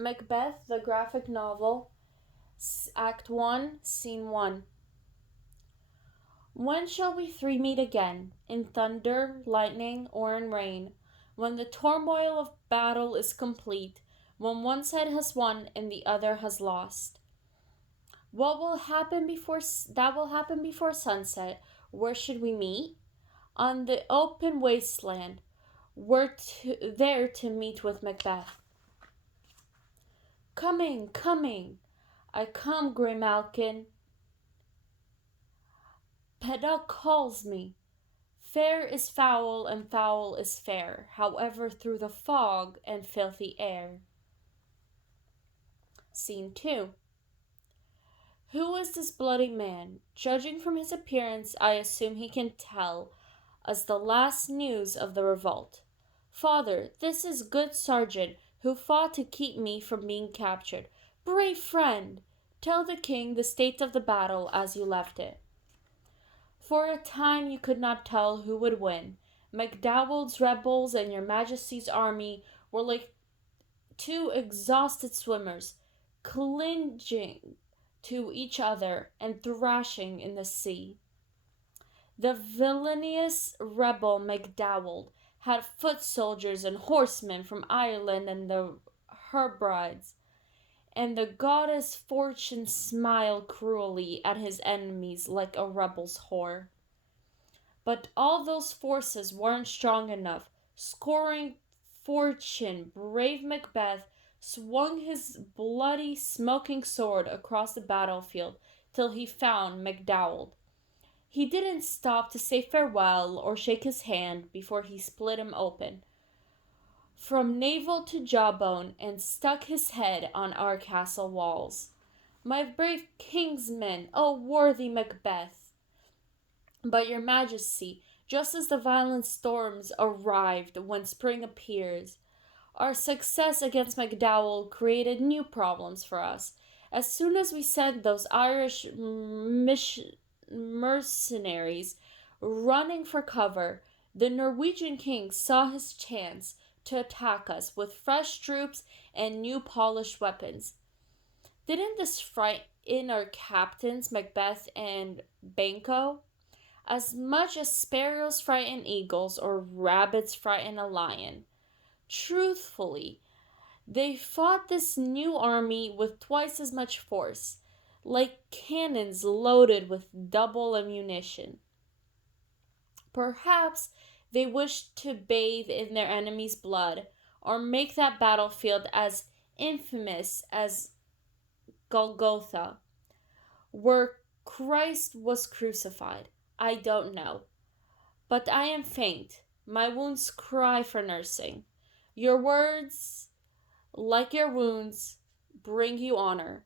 Macbeth, the graphic novel, Act 1, Scene 1. When shall we three meet again, in thunder, lightning, or in rain? When the turmoil of battle is complete, when one side has won and the other has lost. What will happen before that will happen before sunset? Where should we meet? On the open wasteland. There to meet with Macbeth. Coming. I come, grey Malkin. Pedok calls me. Fair is foul and foul is fair, however through the fog and filthy air. Scene 2. Who is this bloody man? Judging from his appearance, I assume he can tell us the last news of the revolt. Father, this is good sergeant who fought to keep me from being captured. Brave friend, tell the king the state of the battle as you left it. For a time you could not tell who would win. MacDowell's rebels and your majesty's army were like two exhausted swimmers, clinging to each other and thrashing in the sea. The villainous rebel MacDowell had foot soldiers and horsemen from Ireland and the Hebrides, and the goddess Fortune smiled cruelly at his enemies like a rebel's whore. But all those forces weren't strong enough. Scoring Fortune, brave Macbeth swung his bloody, smoking sword across the battlefield till he found MacDowell. He didn't stop to say farewell or shake his hand before he split him open from navel to jawbone and stuck his head on our castle walls. My brave kingsmen, O worthy Macbeth! But your majesty, just as the violent storms arrived when spring appears, our success against MacDowell created new problems for us. As soon as we sent those Irish mercenaries running for cover, the Norwegian king saw his chance to attack us with fresh troops and new polished weapons. Didn't this frighten our captains, Macbeth and Banquo, as much as sparrows frighten eagles or rabbits frighten a lion? Truthfully, they fought this new army with twice as much force, like cannons loaded with double ammunition. Perhaps they wished to bathe in their enemy's blood, or make that battlefield as infamous as Golgotha, where Christ was crucified. I don't know. But I am faint. My wounds cry for nursing. Your words, like your wounds, bring you honor.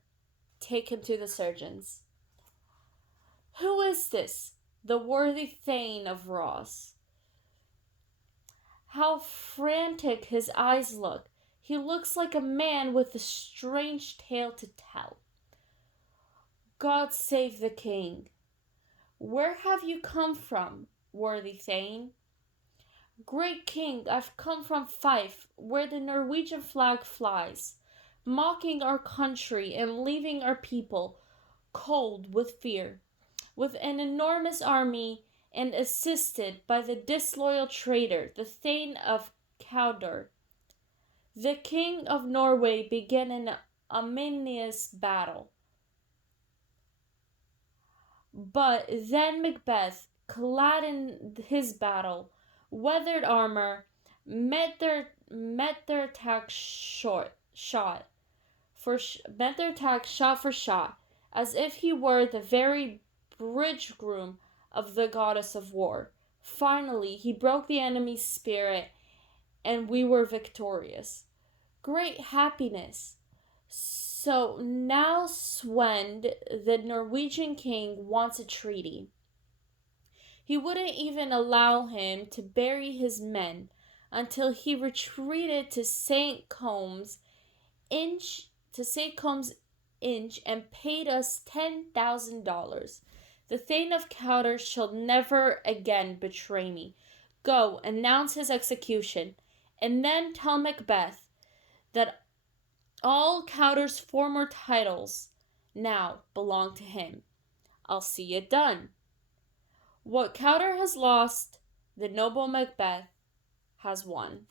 Take him to the surgeons. Who is this? The worthy Thane of Ross. How frantic his eyes look. He looks like a man with a strange tale to tell. God save the king. Where have you come from, worthy Thane? Great king, I've come from Fife, where the Norwegian flag flies, mocking our country and leaving our people cold with fear. With an enormous army and assisted by the disloyal traitor, the Thane of Cawdor, the king of Norway began an ominous battle. But then Macbeth, clad in his battle weathered armor, met their attack shot for shot, as if he were the very bridegroom of the goddess of war. Finally, he broke the enemy's spirit, and we were victorious. Great happiness. So now Swend, the Norwegian king, wants a treaty. He wouldn't even allow him to bury his men until he retreated to St. Combs Inch and paid us $10,000. The Thane of Cawdor shall never again betray me. Go, announce his execution, and then tell Macbeth that All Cowder's former titles now belong to him. I'll see it done. What Cowder has lost, the noble Macbeth has won.